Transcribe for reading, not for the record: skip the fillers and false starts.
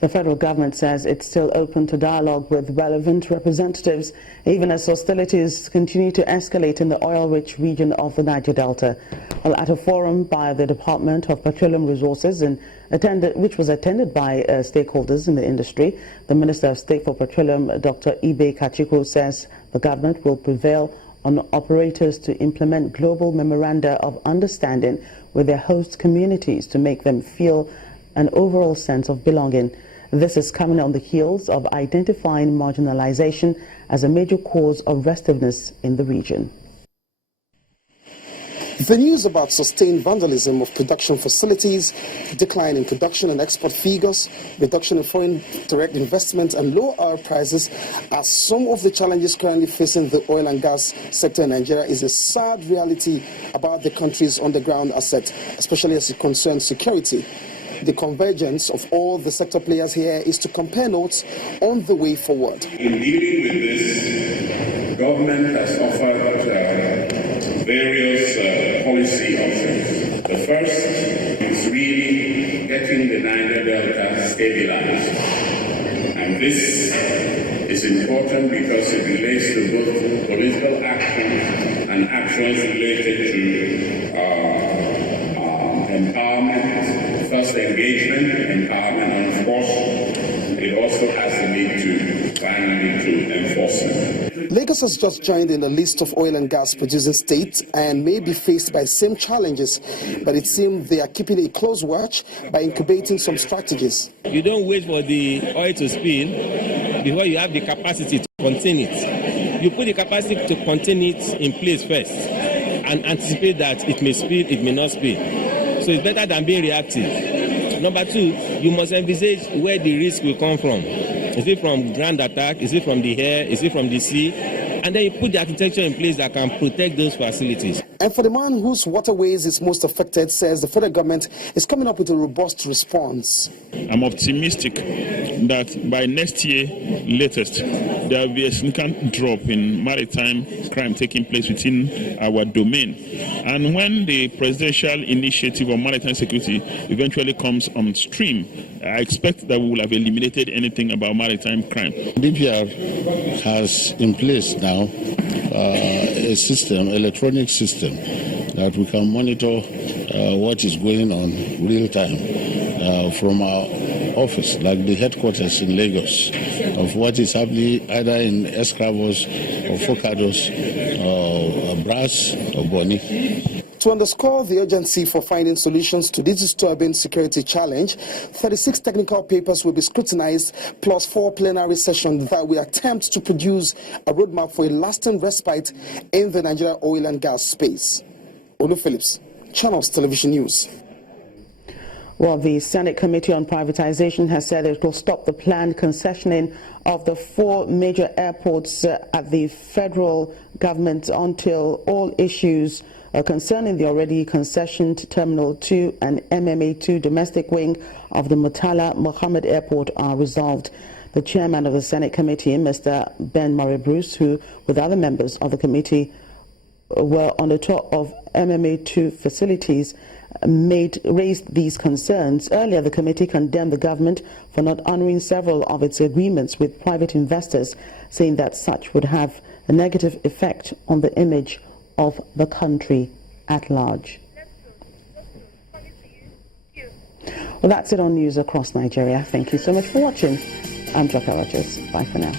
The federal government says it's still open to dialogue with relevant representatives, even as hostilities continue to escalate in the oil-rich region of the Niger Delta. Well, at a forum by the Department of Petroleum Resources, which was attended by stakeholders in the industry, the Minister of State for Petroleum, Dr. A.B.U, says the government will prevail on operators to implement global memoranda of understanding with their host communities to make them feel an overall sense of belonging. This is coming on the heels of identifying marginalization as a major cause of restiveness in the region. The news about sustained vandalism of production facilities, decline in production and export figures, reduction in foreign direct investment and low oil prices are some of the challenges currently facing the oil and gas sector in Nigeria is a sad reality about the country's underground asset, especially as it concerns security. The convergence of all the sector players here is to compare notes on the way forward. In dealing with this, government has offered various policy options. The first is really getting the Niger Delta stabilized. And this is important because it relates to both political actions and actions related to empowerment. First, engagement, empowerment, and of course, it also has the need to finally to enforcement. Lagos has just joined in the list of oil and gas producing states and may be faced by same challenges, but it seems they are keeping a close watch by incubating some strategies. You don't wait for the oil to spill before you have the capacity to contain it. You put the capacity to contain it in place first and anticipate that it may spill, it may not spill. So it's better than being reactive. Number two, you must envisage where the risk will come from. Is it from ground attack? Is it from the air? Is it from the sea? And then you put the architecture in place that can protect those facilities. And for the man whose waterways is most affected, says the federal government is coming up with a robust response. I'm optimistic that by next year, latest, there will be a significant drop in maritime crime taking place within our domain. And when the presidential initiative on maritime security eventually comes on stream, I expect that we will have eliminated anything about maritime crime. BPR has in place now a system, electronic system, that we can monitor what is going on real time from our office, like the headquarters in Lagos, of what is happening either in Escravos or Focados or Brass or Boni. To underscore the urgency for finding solutions to this disturbing security challenge, 36 technical papers will be scrutinized, plus 4 plenary sessions that will attempt to produce a roadmap for a lasting respite in the Nigeria oil and gas space. Olu Phillips, Channels Television News. Well, the Senate Committee on Privatization has said it will stop the planned concessioning of the 4 major airports at the federal government until all issues concerning the already concessioned Terminal 2 and MMA2 domestic wing of the Murtala Mohammed Airport are resolved. The chairman of the Senate Committee, Mr. Ben Murray Bruce, who with other members of the committee were on the tour of MMA2 facilities, raised these concerns. Earlier, the committee condemned the government for not honoring several of its agreements with private investors, saying that such would have a negative effect on the image of the country at large. Well, that's it on news across Nigeria. Thank you so much for watching. I'm Jaka Rogers. Bye for now.